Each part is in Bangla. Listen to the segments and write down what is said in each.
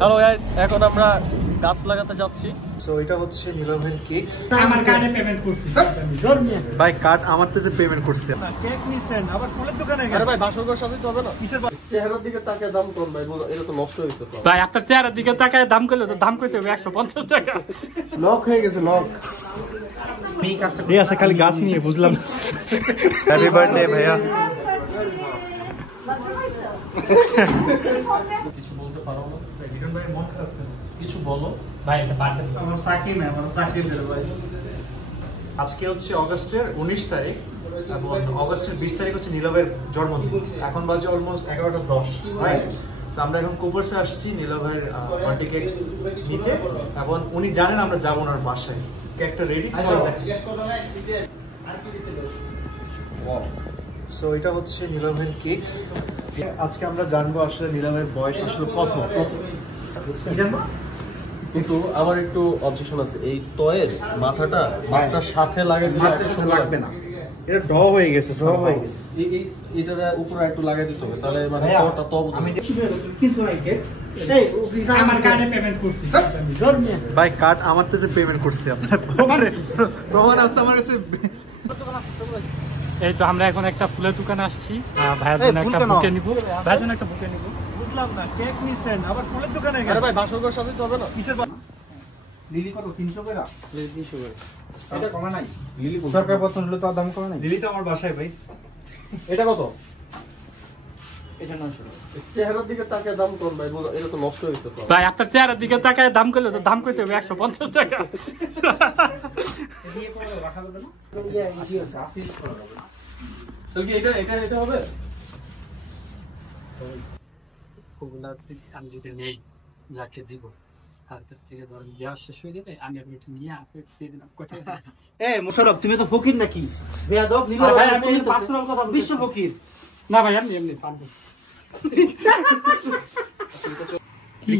হ্যালো গাইস, এখন আমরা গাছ লাগাতে যাচ্ছি। সো এটা হচ্ছে নীলমের কেক। আমার কার্ডে পেমেন্ট করছি ভাই কার্ড আমার থেকে পেমেন্ট করছে না। কেক নিছেন আবার ফুলের দোকানে গেল। আরে ভাই বাসর ঘর সাজাইতে হবে না? কিসের চেহারার দিকে তাকিয়ে দাম কোন ভাই? এটা তো নষ্ট হইছে তো ভাই। আপনার চেহারার দিকে তাকায় দাম করলে তো দাম কইতে হবে 150 টাকা। লক হয়ে গেছে লক। এই আছে খালি গাছ নিয়ে বুঝলাম। হ্যাপি বার্থডে ভাইয়া। কিছু বলতে পারো না? রিটন ভাই মন খারাপ কেন? কিছু বলো ভাই এটা বার্থডে আমার সাকিব না, আমার সাকিব ভাই। আজকে হচ্ছে অগস্টের 19 তারিখ এবং অগস্টের 20 তারিখ হচ্ছে নীলবের জন্মদিন। এখন বাজে অলমোস্ট 11:10, রাইট? সো আমরা এখন কোপার্সে আসছি নীলবের বার্থডে কেক নিতে এবং উনি জানেন আমরা যাবো ওনার বাসায়। কেকটা রেডি করে দেখেন। সো এটা হচ্ছে নীলমের কেক। আজকে আমরা জানবো আসলে নীলমের বয়স আসলে কত। কিন্তু আমার একটু অবজেকশন আছে, এই টয়ের মাথাটা মাথার সাথে লাগিয়ে দিলে এত সুন্দর লাগবে না। এটা ড্র হয়ে গেছে, ড্র হয়ে গেছে। এই এটার উপরে একটু লাগিয়ে দিতে হবে, তাহলে মানে টটা তো আমি কিছু নাই কেক। আমার কার্ডে পেমেন্ট করছি ভাই কার্ড আমার থেকে পেমেন্ট করছে আপনার। প্রমাণ আছে আমার কাছে। এই তো আমরা এখন একটা ফুলের দোকানে আসছি। ভাইয়ের জন্য একটা বুকে নিব, ভাইয়ের জন্য একটা বুকে নিব। বুঝলাম না, কেক নিছেন আবার ফুলের দোকানে গেল। আরে ভাই বাসর ঘর সাজাইতে হবে না? কিসের লিলি কত? 300 করে। লিলি 300 করে। এটা কমে নাই। লিলি সরকার পছন্দ হলো তার দাম কমে নাই। দিল্লি তো আমার বাসায় ভাই। এটা কত? এটা 900 টাকা। চেহারার দিকে তাকিয়ে দাম কোন ভাই? এটা তো নষ্ট হইছে তো। ভাই আপনার চেহারার দিকে তাকায় দাম করলে তো দাম কইতে হবে 150 টাকা। দিয়ে করে রাখা যাবে না? ইজি আছে, 80 করে যাবে। তো কি এটা হবে? আমি যদি নেই যাকে দিব তার কাছ থেকে ধরেন দেওয়া শেষ হয়ে গেলে আমি আপনি একটু নিয়ে আপনি দিয়ে দিলাম। মোশাররফ তুমি তো ফকির নাকি? বেয়াদব নিল। ভাই আমি পার্সোনাল কথা বলছি। বিশ্ব ফকির না ভাই আমি এমনি পারবো।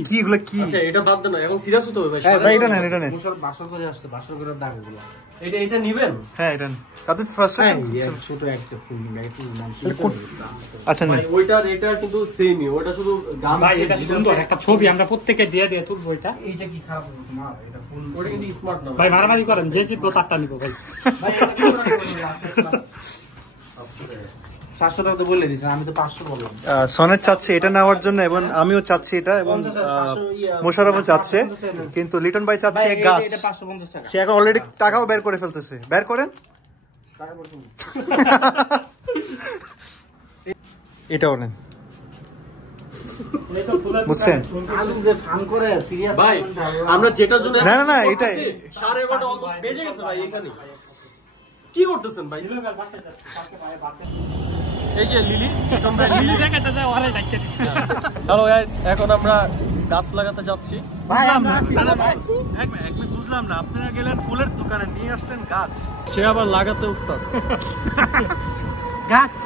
কি এগুলো কি? আচ্ছা এটা বাদ দেন, এখন সিরিয়াস হতে হবে ভাই। ভাই এটা নেন, এটা নেন। মোশাররফ বাসর করে আসছে, বাসর করে দাগগুলো। এটা নিবেন? হ্যাঁ এটা নেন। তাতে ফ্রাস্ট্রেশন ছোট একটা ফুল নিয়ে একটু নাম আচ্ছা নেন। ভাই ওইটার এটা কিন্তু সেমই, ওটা শুধু গাছ। ভাই এটা সুন্দর একটা ছবি, আমরা প্রত্যেককে দিয়ে দিয়ে তুলবো। এটা এইটা কি খারাপ হলো তোমার? এটা ফুল ওটা কিন্তু স্মার্ট না ভাই মারামারি করেন, যে জিতবো তারটা নিবো ভাই। ভাই এটা কি করে 700 টাকা তো বলে দিয়েছি, আমি তো 500 বললাম। সনেট চাচ্ছে এটা নেওয়ার জন্য এবং আমিও চাচ্ছি এটা এবং মোশাররফও চাচ্ছে, কিন্তু লিটন ভাই চাচ্ছে এক গাছ। এটা 550 টাকা। সে এখন অলরেডি টাকাও বের করে ফেলতেছে। বের করেন। এটাও নেন। বুঝছেন? আলু যে ফান করে সিরিয়াস ভাই আমরা যেটার জন্য না, না, না, এটাই। 11:30 অলমোস্ট বেজে গেছে ভাই। এখানে কি করতেছেন ভাই? এই যে লিলি, লিলি দেখাতে যায় ওরাই ডাকতে দিচ্ছে। হ্যালো গাইস, এখন আমরা গাছ লাগাতে যাচ্ছি। বুঝলাম না, এক মিনিট বুঝলাম না। আপনারা গেলেন ফুলের দোকানে, নিয়ে আসলেন গাছ। সে আবার লাগাতে উস্তাদ। গাছ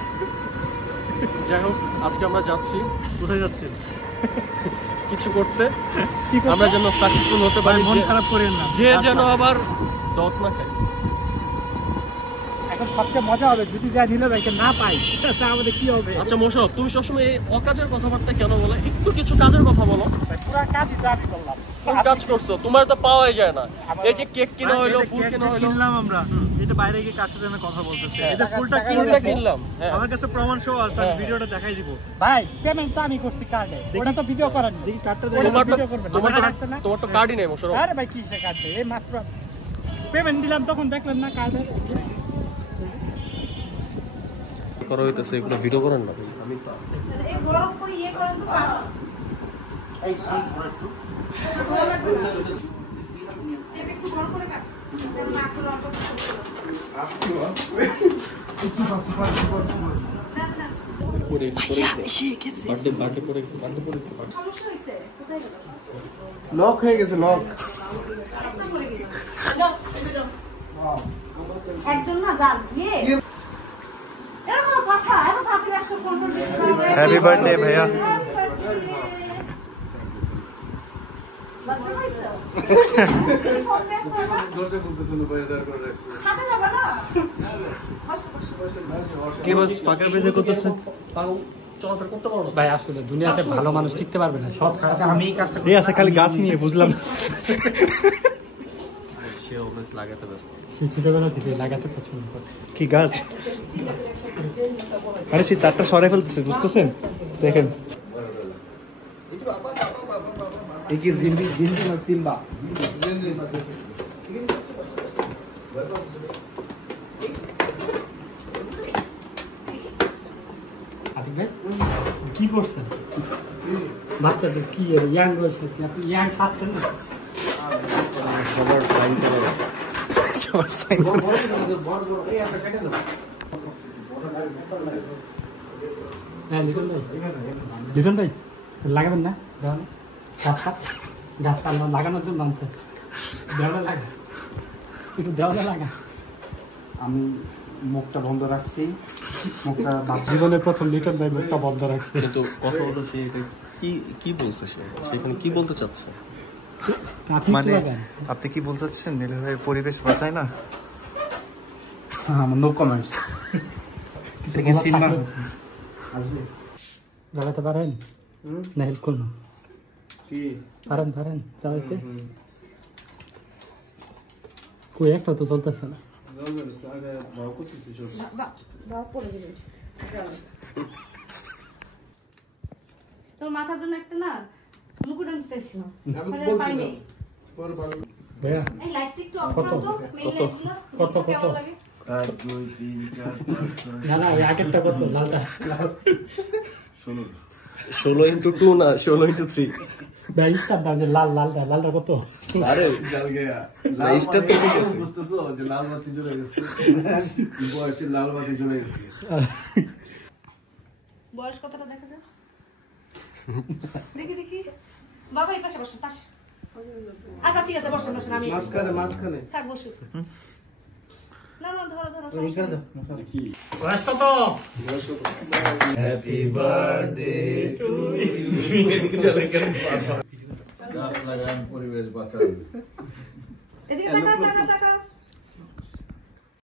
যাই হোক, আজকে আমরা যাচ্ছি কোথায় যাচ্ছেন? কিছু করতে, আমরা যেন সাকসেসফুল হতে পারি। মন খারাপ করেন না। যে যেন আবার দশ না খায়। এখন সবচেয়ে মজা হবে যদি যা নিল ভাইকে না পাই, তা আমাদের কি হবে? আচ্ছা মোশাররফ, তুমি সবসময় এই অকাজের কথাবার্তা কেন বলো? একটু কিছু কাজের কথা বলো। পুরা কাজই তো আমি করলাম। কোন কাজ করছো? তোমার তো পাওয়াই যায় না। এই যে কেক কিনা হইলো, ফুল কিনা হইলো, কিনলাম আমরা। এটা বাইরে গিয়ে কার সাথে আমি কথা বলতেছি। এটা ফুলটা কিনলাম। হ্যাঁ আমার কাছে প্রমাণ সহ আছে, আমি ভিডিওটা দেখাই দিব। ভাই পেমেন্ট তো আমি করছি কার্ডে, ওটা তো ভিডিও করেন। দেখি কার্ডটা তোমার তো কার্ডই নেই মোশাররফ। আরে ভাই কি সে কার্ডে? এই মাত্র পেমেন্ট দিলাম তখন দেখলেন না কার্ডে। করা হইতেছে, এগুলো ভিডিও করেন না ভাই। আমি এই বড় করে ইয়ে করেন তো পাবো। এই সুইট করে একটু একটু বড় করে কাট। না করে অল্প করে। বার্থডে পড়ে গেছে। সমস্যা হইছে কোথায় গেল? লক হয়ে গেছে, লক। একজন না যান ইয়ে এরকম কথা এত তাড়াতাড়ি আসছে ফোন করে দিতে হবে। হ্যাপি বার্থডে ভাইয়া। বাচ্চা হইছে ফোন মেস করবা দরজা খুলতেছ না বাইরে দাঁড় করে রাখছো সাথে যাবে না বস কি বস ফাঁকা বেজে করতেছে? চলাফেরা করতে পারো না। ভাই আসলে দুনিয়াতে ভালো মানুষ টিকতে পারবে না, সব খারাপ। আমি এই কাজটা এই আছে খালি গাছ নিয়ে বুঝলাম না। সে অলওয়েজ লাগাতে ব্যস্ত। সে ছোটবেলা থেকে লাগাতে পছন্দ করে। কি গাছ? আরে সেই তারটা সরাই ফেলতেছে, বুঝতেছেন? দেখেন এই কি জিম্বি জিম্বি না সিম্বা? আতিক ভাই কি করছেন? বাচ্চাদের কি ইয়াং বয়সে আপনি ইয়াং সাচ্ছেন না? সবার সাইন করে হ্যাঁ লিটন ভাই লাগাবেন না দেওয়ালে? গাছটা লাগানোর জন্য আনছে, দেওয়ালে লাগা, একটু দেওয়ালে লাগা। আমি মুখটা বন্ধ রাখছি, মুখটা জীবনের প্রথম লিটন ভাই মুখটা বন্ধ রাখছে। কিন্তু কথা হলো সে এটা কি বলছে, সেখানে কি বলতে চাচ্ছে? আপনি মানে কি লাগান? আপনি কি বলতে চাচ্ছেন? নীল ভাই পরিবেশ বাঁচায় না? আমার নো কমেন্টস। কি সিম্বা লাগাতে পারেন না? হেল্প করুন। পারেন চালাইতে? কই একটা তো চলতেছে না। তোর মাথার জন্য একটা না মুকুট আনতে চাইছিলাম। ভাইয়া এই লাইটটা একটু অফ কত? করো তো, মেইন লাইটগুলো। কত? কেমন লাগে? 1 2 3 4 5 না ওই আগেরটা কত? লালটা 16 into 2 না 16 into 3। ভাই স্টার দাও যে লালটা কত? আরে জল গয়া লাইস্টার তো ঠিক আছে। বুঝতেছো যে লাল বাতি জ্বলে গেছে, বয়সে লাল বাতি জ্বলে গেছে। বয়স কতটা দেখা যায়? দেখি বাবা এই পাশে বসেন, পাশে। আচ্ছা ঠিক আছে, বসেন আমি মাঝখানে থাক, বসুন। না ধরো বয়স কত? Happy birthday to you. গাছ লাগান, পরিবেশ বাঁচান। এদিকে তাকাও।